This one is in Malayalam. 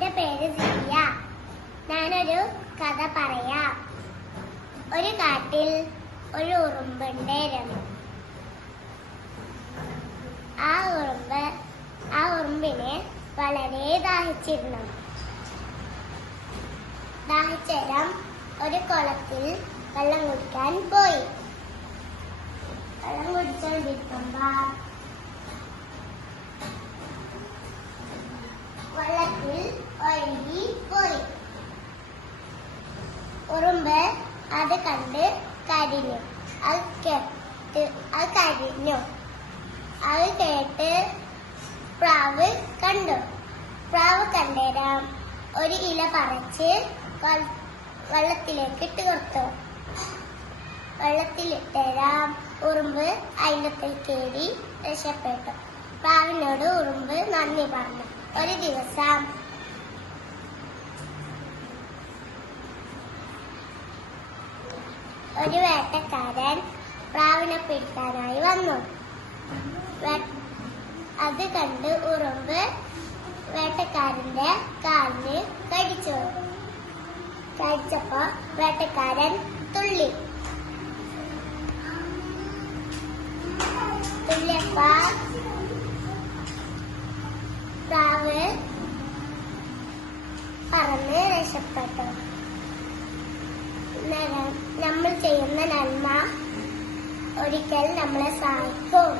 എന്റെ പേര് സിയ. ഞാനൊരു കഥ പറയാം. ഒരു കാട്ടിൽ ഒരു ഉറുമ്പുണ്ടായിരുന്നു. ആ ഉറുമ്പിനെ വളരെ ദാഹിച്ചിരുന്നു. ദാഹിച്ചേരം ഒരു കുളത്തിൽ വെള്ളം കുടിക്കാൻ പോയി. വെള്ളം കുടിച്ചോണ്ടിരിക്കുമ്പോ വെള്ളത്തിൽ ഒഴുകി പോയി. ഉറുമ്പ് അത് കണ്ട് കരഞ്ഞു. അത് കേട്ട് പ്രാവ് കണ്ടു. പ്രാവ് കണ്ടേരം ഒരു ഇല പറിച്ച് വെള്ളത്തിലേക്ക് ഇട്ട് കൊടുത്തു. വെള്ളത്തിലിട്ടേരാം ഉറുമ്പ് അതിൻ്റെ കയറി രക്ഷപ്പെട്ടു. പ്രാവിനോട് ഉറുമ്പ് നന്ദി പറഞ്ഞു. ഒരു ദിവസം ഒരു വേട്ടക്കാരൻ പ്രാവിനെ പിടിക്കാനായി വന്നു. അത് കണ്ട് ഉറുമ്പ് വേട്ടക്കാരന്റെ കാലിന് കടിച്ചപ്പോ വേട്ടക്കാരൻ തുള്ളിയപ്പോ പ്രാവ് പറന്ന് രക്ഷപ്പെട്ടു. നമ്മൾ ചെയ്യുന്ന നന്മ ഒരിക്കൽ നമ്മളെ സഹായിക്കും.